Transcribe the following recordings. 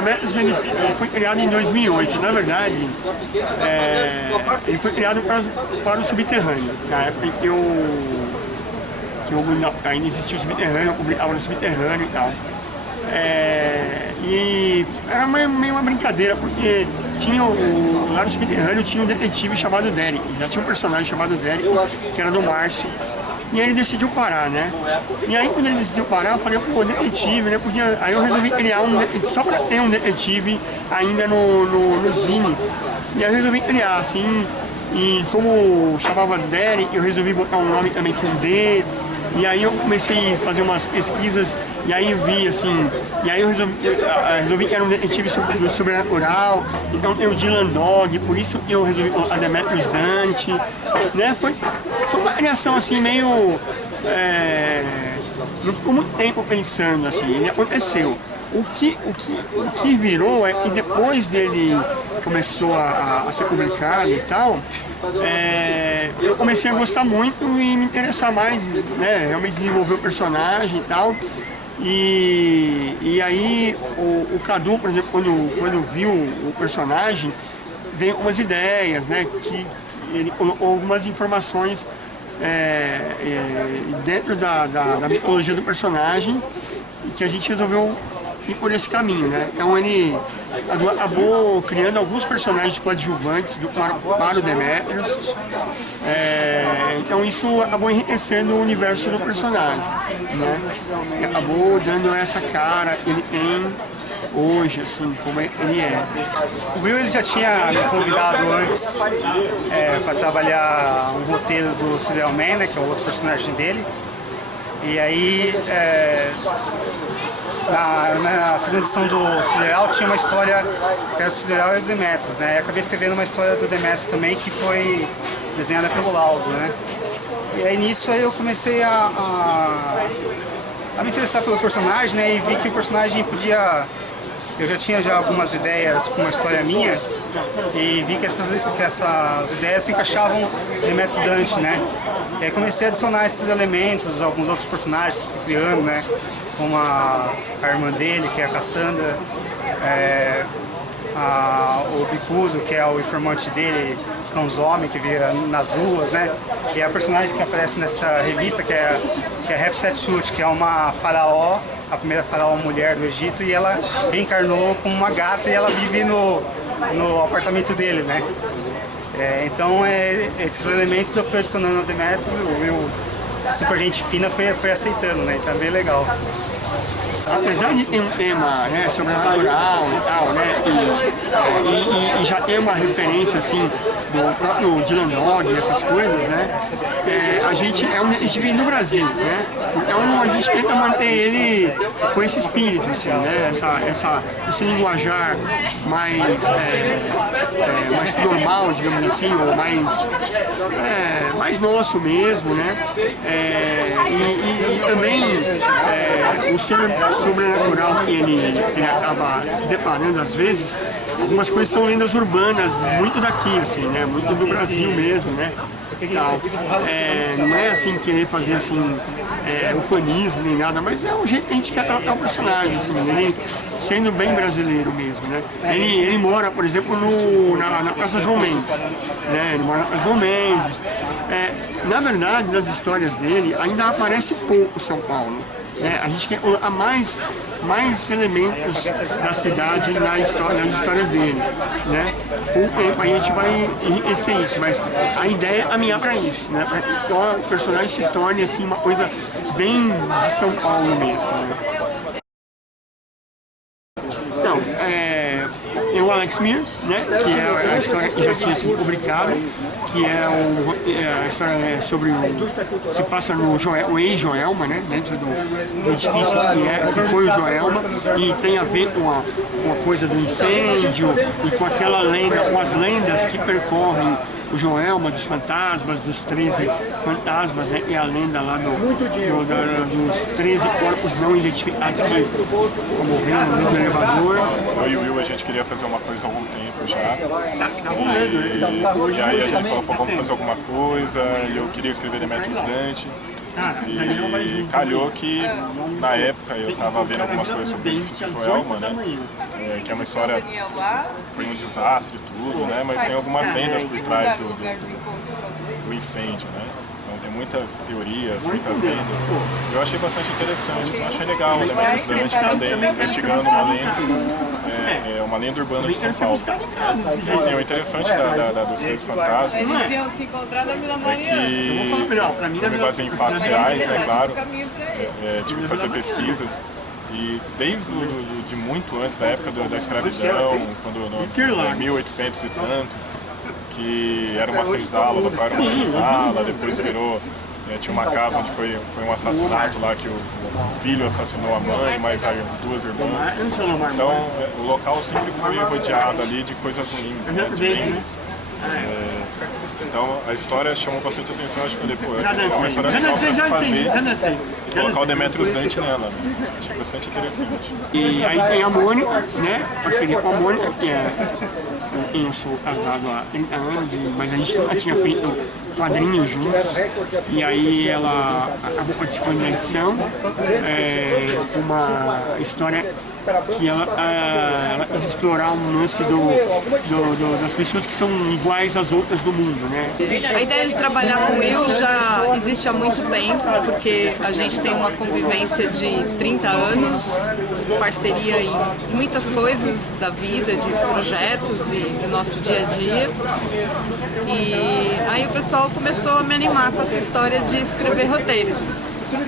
Demetrius ele foi criado em 2008. Na verdade, ele foi criado para o subterrâneo. Na época em que eu ainda existia o subterrâneo, eu publicava no subterrâneo e tal. E era meio uma brincadeira, porque lá no subterrâneo tinha um detetive chamado Derek. Já tinha um personagem chamado Derek, que era do Márcio. E aí ele decidiu parar, né? E aí quando ele decidiu parar, eu falei, pô, detetive, né? Aí eu resolvi criar um detetive, só pra ter um detetive ainda no Zine. E aí eu resolvi criar, assim, e como chamava Derek, eu resolvi botar um nome também com D. E aí eu comecei a fazer umas pesquisas, e aí eu vi assim, e aí eu resolvi que era um detetive do sobrenatural, então tem o Dylan Dog, por isso eu resolvi colocar Demetrius Dante, né? Foi uma criação assim meio... não ficou muito tempo pensando assim, ele aconteceu. O que virou é que depois dele começou a ser publicado e tal, eu comecei a gostar muito e me interessar mais, né, realmente desenvolver o personagem e tal. E aí o Cadu, por exemplo, quando viu o personagem, veio algumas ideias, né, que ele colocou algumas informações dentro da mitologia do personagem, e que a gente resolveu ir por esse caminho, né? Então ele acabou criando alguns personagens coadjuvantes para o Demetrius. Então isso acabou enriquecendo o universo do personagem, né? E acabou dando essa cara que ele tem hoje, assim, como ele é. O Will ele já tinha me convidado antes para trabalhar um roteiro do Serial Man, né, que é o outro personagem dele. E aí, na segunda edição do Sidereal tinha uma história que era do Sidereal e do Demetrius, né? E acabei escrevendo uma história do Demetrius também, que foi desenhada pelo Laudo, né? E aí nisso aí eu comecei a me interessar pelo personagem, né? E vi que o personagem podia... Eu já tinha algumas ideias com uma história minha, e vi que essas ideias se encaixavam em Demetrius Dante, né? E aí comecei a adicionar esses elementos, alguns outros personagens que fui criando, né? Como a irmã dele, que é a Cassandra, o Bicudo, que é o informante dele, Cãozome, que vive nas ruas, né? E a personagem que aparece nessa revista, que é a Hatshepsut, que é uma faraó, a primeira faraó mulher do Egito, e ela reencarnou como uma gata e ela vive no apartamento dele, né? Então esses elementos eu fui adicionando ao Demetrius, o Will, super gente fina, foi aceitando, né? Então é bem legal. Apesar de ter um tema, né, sobrenatural e tal, né, e já ter uma referência assim do próprio Dylan Dog e essas coisas, né, a gente vive no Brasil, né, então a gente tenta manter ele com esse espírito, assim, né, esse linguajar mais normal, digamos assim, ou mais nosso mesmo, né, e também o sobrenatural que ele acaba se deparando às vezes, algumas coisas são lendas urbanas, muito daqui, assim, né? Muito do Brasil mesmo, né? Tal. Não é assim querer fazer assim, ufanismo nem nada, mas é o jeito que a gente quer tratar o personagem, assim, ele sendo bem brasileiro mesmo, né? Ele mora, por exemplo, na Praça João Mendes, né? Ele mora na Praça João Mendes. Na verdade, nas histórias dele, ainda aparece pouco São Paulo. A gente quer colocar mais elementos da cidade nas histórias dele, né? Com o tempo a gente vai enriquecer isso, mas a ideia é caminhar para isso, né? Para que o personagem se torne assim uma coisa bem de São Paulo mesmo, né? Então, tem o Alex Mir, né? Que é a história que já tinha sido publicada, que a história sobre se passa no ex-Joelma, né? Dentro do edifício que foi o Joelma, e tem a ver com a coisa do incêndio e com aquela lenda, com as lendas que percorrem o Joelma, dos fantasmas, dos 13 fantasmas, né? E a lenda lá dos 13 corpos não identificados que morreram no elevador. Eu e o Will, a gente queria fazer uma coisa há algum tempo já. E aí a gente falou, pô, vamos fazer alguma coisa, e eu queria escrever Demetrius Dante. E calhou que, na época, eu estava vendo algumas coisas sobre o edifício Joelma, né? Que é uma história, foi um desastre e tudo, né? Mas tem algumas lendas por trás do incêndio, né? Então tem muitas teorias, muitas lendas. Eu achei bastante interessante, então achei legal o Demetrius Dante também investigando uma lenda urbana de São Paulo. E, assim, o interessante dos Seis Fantasmas é que eu me baseei em fatos reais, né, claro, tive que fazer pesquisas. E desde de muito antes da época da escravidão, quando em 1800 e tanto, que era uma senzala, o local era uma senzala, depois virou, tinha uma casa onde foi um assassinato lá, que o filho assassinou a mãe, mais as duas irmãs. Então o local sempre foi rodeado ali de coisas ruins, né, de lendas. Então a história chamou bastante atenção, acho que falei, pô, é uma história legal pra se fazer e colocar o Demetrius Dante nela, né? Achei bastante interessante. E aí tem a Mônica, né? Parceria com a Mônica, que eu sou casado há 30 anos, mas a gente nunca tinha feito quadrinhos juntos. E aí ela acabou participando da edição, uma história que ela quis explorar um lance das pessoas que são iguais às outras do mundo, né? A ideia de trabalhar com o Will já existe há muito tempo, porque a gente tem uma convivência de 30 anos, parceria em muitas coisas da vida, de projetos e do nosso dia a dia. E aí o pessoal começou a me animar com essa história de escrever roteiros.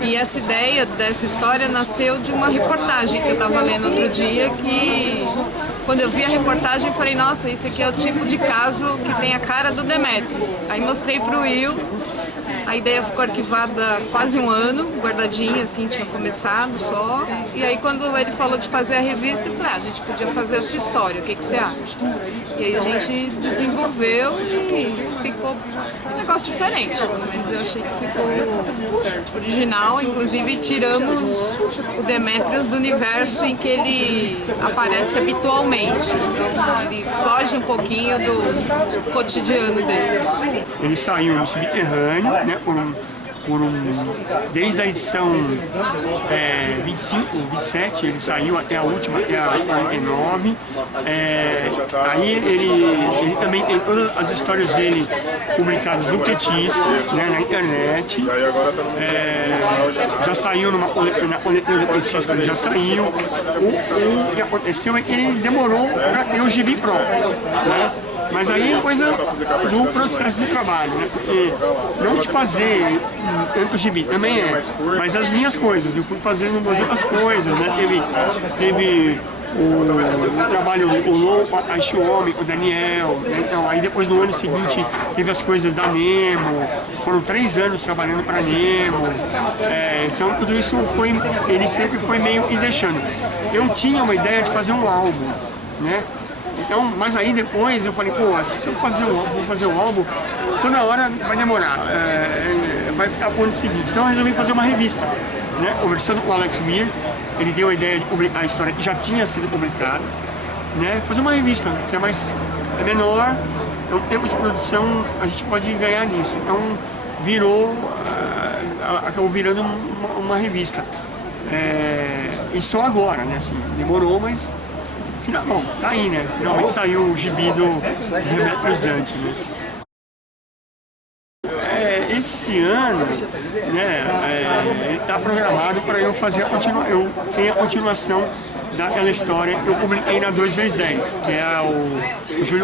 E essa ideia dessa história nasceu de uma reportagem que eu estava lendo outro dia, que quando eu vi a reportagem eu falei, nossa, esse aqui é o tipo de caso que tem a cara do Demetrius. Aí mostrei para o Will, a ideia ficou arquivada quase um ano, guardadinha, assim, tinha começado só. E aí quando ele falou de fazer a revista, eu falei, a gente podia fazer essa história, o que você acha? E aí a gente desenvolveu e ficou um negócio diferente, pelo menos eu achei que ficou original, inclusive tiramos o Demetrius do universo em que ele aparece habitualmente, então ele foge um pouquinho do cotidiano dele. Ele saiu no subterrâneo, né, desde a edição 25, 27, ele saiu até a última, até a 49. Aí ele também tem todas as histórias dele publicadas no Petisco, né, na internet. Já saiu na coletânea do Petisco, ele já saiu. O que aconteceu é que ele demorou para ter o gibi pronto, né? Mas aí é coisa do processo de trabalho, né? Porque não de fazer tanto gibi, também mas as minhas coisas, eu fui fazendo umas outras coisas, né? Teve o trabalho, o Louco, a Xiaomi, o Daniel, né? Então aí depois no ano seguinte teve as coisas da Nemo, foram 3 anos trabalhando para Nemo, então tudo isso ele sempre foi meio que deixando. Eu tinha uma ideia de fazer um álbum, né? Então, mas aí depois eu falei, pô, se eu vou fazer um álbum, toda hora vai demorar, vai ficar pro ano seguinte. Então eu resolvi fazer uma revista, né? Conversando com o Alex Mir, ele deu a ideia de publicar a história que já tinha sido publicada, né? Fazer uma revista, que é menor, é um tempo de produção, a gente pode ganhar nisso. Então acabou virando uma revista. E só agora, né? Assim, demorou, mas finalmente, tá aí, né? Finalmente saiu o gibi do Demetrius Dante, né? Esse ano, né, está programado para eu fazer a continuação daquela história que eu publiquei na 2x10, que é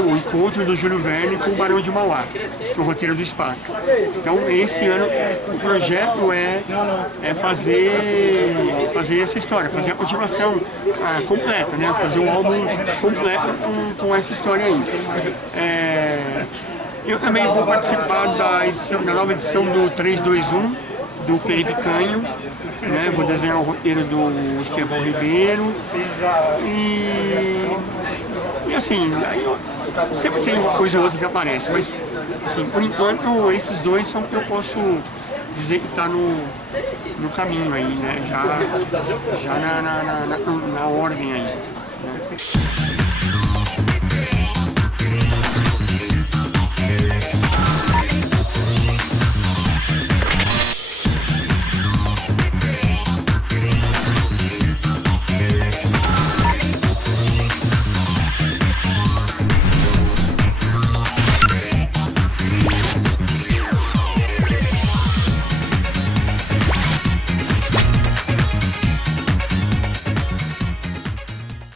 o encontro do Júlio Verne com o Barão de Mauá, que é o roteiro do Spaca. Então, esse ano, o projeto é fazer essa história, fazer a continuação completa, né? Fazer um álbum completo com essa história aí. Eu também vou participar da nova edição do 321, do Felipe Canho, né? Vou desenhar o roteiro do Estevão Ribeiro e assim, aí sempre tem uma coisa ou outra que aparece, mas assim, por enquanto esses dois são que eu posso dizer que está no caminho aí, né? Já na ordem aí, né?